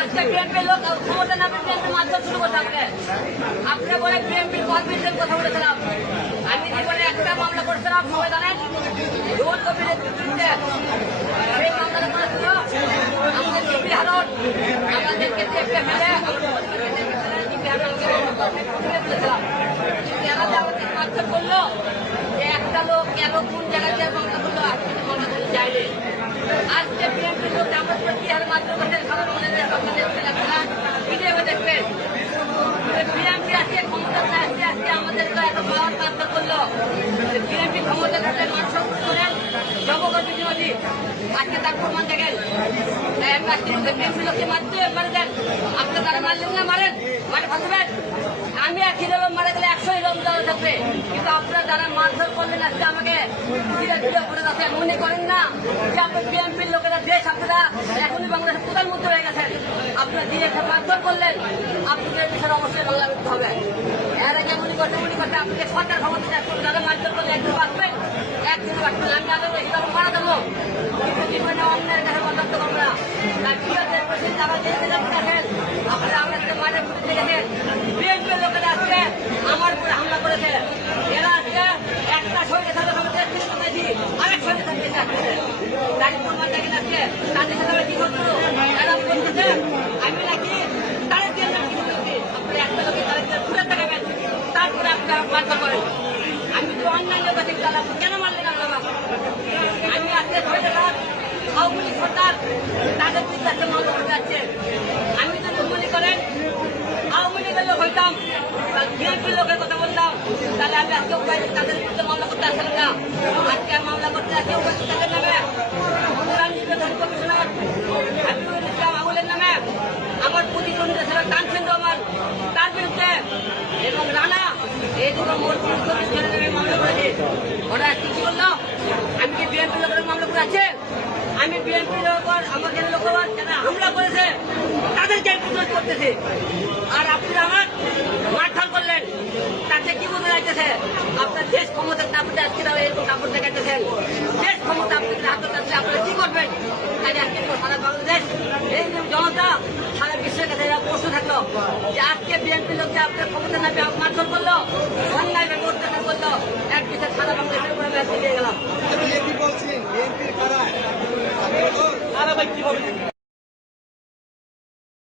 আজকে বিএনপি লোক ক্ষমতা না। পেয়ে বিএনপি মাধ্যম শুরু করতে আপনি বলে বিএনপি কনভিনসের কথা বলেছিলাম আমি জীবনে একটা মামলা করেছিলাম সবাই জানেন রোল কবিরের বিরুদ্ধে আমাদের হারনকে বলেছিলাম এরা যে যে একটা লোক কেন কোন জায়গায় মামলা করল আজকে মামলা করতে যায়নি আজকে বিএনপি লোক আমার প্রতি হার মাধ্যমে সবার মনে ভিডিও দেখবেন বিএনপি আজকে ক্ষমতা আসছে আজকে আমাদের তো এত পাওয়ার পাত্র করল বিএনপি ক্ষমতা থাকলে মানুষ করেন বিরোধী আজকে তার প্রমাণ দেখেন বিএনপি লোককে মারতে মারে দেন আপনি তারা মারলেন না মারেন মাঠে ফাঁসবেন আমি এক হিরো মারা গেলে একশো হিরো দেওয়া থাকবে। কিন্তু আপনারা যারা মারধর করলেন আজকে আমাকে করে মনে করেন না যে আপনার বিএনপির লোকেরা দেশ আপনারা এখনই বাংলাদেশের প্রধানমন্ত্রী হয়ে গেছেন, আপনারা ধীরে মারধর করলেন, আপনাদের বিষয়ে অবশ্যই বাংলা করতে হবে। এর আগে মনে করতে মনে করতে আপনাকে সরকার ক্ষমতা যারা মারধর করলে একদিন বাঁচবেন একদিন বাঁচবেন। আমি আগে হিসাবে মারা দেবো কিন্তু জীবনে অন্যের কাছে বন্ধ করব না। ঠিক আছে যারা দেখতে দেখেন, আপনারা লোকেরা আজকে আমার হামলা করেছে এরা আজকে একটা শরীরে সাথে দেশ থেকে পেয়েছি আরেক শরীরে সাথে আজকে তাদের সাথে আমি কি করছ এরা একটা লোকে তাদের দিয়ে ঘুরে দেখাবেন তারপরে আপনারা মারধর করেন আমি তো অন্যান্য কাছে কেন মারলেন আপনারা আমি আজকে ধরে লীগ সরকার তাদের বিরুদ্ধে মামলা করে যাচ্ছে আমি যদি মনে করেন হইতাম বিএনপির লোকের কথা বলতাম তাহলে আমি আজকে তাদের বিরুদ্ধে মামলা করতে আসলাম না। আজকে মামলা করতে আসে তাদের নামে। নির্বাচন কমিশনার হাবিবুল ইসলাম নামে আমার প্রতিদ্বন্দ্বী ছিল তানসেন রহমান তার বিরুদ্ধে এবং রানা এই দুটো মোট নামে মামলা করেছে। ওরা কি করল আমি কি বিএনপি লোকের মামলা করে আছে? আমি বিএনপি লোকর আমাদের লোকর যারা হামলা করেছে? তাদেরকে প্রতিরোধ করতেছে। আর আপনারা আমার মারধর করলেন। তাতে কি বোঝা যাইতেছে? আপনার দেশ ক্ষমতার তারপরে আজকে তারা এরকম কাপড় দেখাইতেছেন। দেশ ক্ষমতা আপনাদের হাতে থাকলে আপনারা কি করবেন? তাই আজকে সারা বাংলাদেশ, এই জনতা, সারা বিশ্বের কাছে প্রশ্ন থাকল যে আজকে বিএনপি লোক যে আপনার ক্ষমতা না পেয়ে মারধর করল? অন্যায় অত্যাচার করল এক বিচার সারা বাংলাদেশের উপরে আমি আজকে